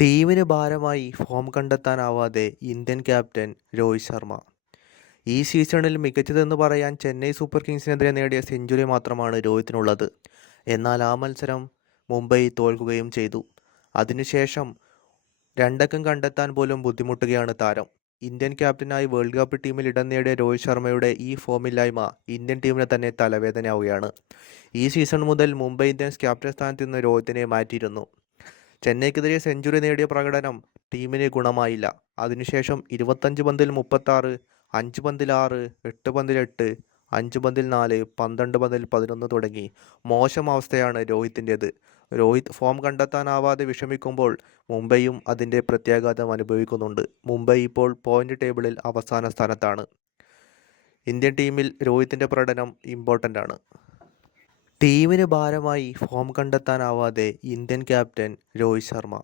ടീമിന് ഭാരമായി ഫോം കണ്ടെത്താനാവാതെ ഇന്ത്യൻ ക്യാപ്റ്റൻ രോഹിത് ശർമ്മ. ഈ സീസണിൽ മികച്ചതെന്ന് പറയാൻ ചെന്നൈ സൂപ്പർ കിങ്സിനെതിരെ നേടിയ സെഞ്ചുറി മാത്രമാണ് രോഹിത്തിനുള്ളത്. എന്നാൽ ആ മത്സരം മുംബൈ തോൽക്കുകയും ചെയ്തു. അതിനുശേഷം രണ്ടക്കം കണ്ടെത്താൻ പോലും ബുദ്ധിമുട്ടുകയാണ് താരം. ഇന്ത്യൻ ക്യാപ്റ്റനായി വേൾഡ് കപ്പ് ടീമിൽ ഇടം നേടിയ രോഹിത് ശർമ്മയുടെ ഈ ഫോമില്ലായ്മ ഇന്ത്യൻ ടീമിനെ തന്നെ തലവേദനയാവുകയാണ്. ഈ സീസൺ മുതൽ മുംബൈ ഇന്ത്യൻസ് ക്യാപ്റ്റൻ സ്ഥാനത്ത് നിന്ന് രോഹിത്തിനെ മാറ്റിയിരുന്നു. ചെന്നൈക്കെതിരെ സെഞ്ചുറി നേടിയ പ്രകടനം ടീമിന് ഗുണമായില്ല. അതിനുശേഷം 25 പന്തിൽ 36, 5 പന്തിൽ 6, 8 പന്തിൽ 8, 5 പന്തിൽ 4, 12 പന്തിൽ 11 തുടങ്ങി മോശം അവസ്ഥയാണ് രോഹിത്തിൻ്റേത്. രോഹിത് ഫോം കണ്ടെത്താനാവാതെ വിഷമിക്കുമ്പോൾ മുംബൈയും അതിൻ്റെ പ്രത്യാഘാതം അനുഭവിക്കുന്നുണ്ട്. മുംബൈ ഇപ്പോൾ പോയിന്റ് ടേബിളിൽ അവസാന സ്ഥാനത്താണ്. ഇന്ത്യൻ ടീമിൽ രോഹിത്തിൻ്റെ പ്രകടനം ഇമ്പോർട്ടൻ്റ് ആണ്. ടീമിന് ഭാരമായി ഫോം കണ്ടെത്താനാവാതെ ഇന്ത്യൻ ക്യാപ്റ്റൻ രോഹിത് ശർമ്മ.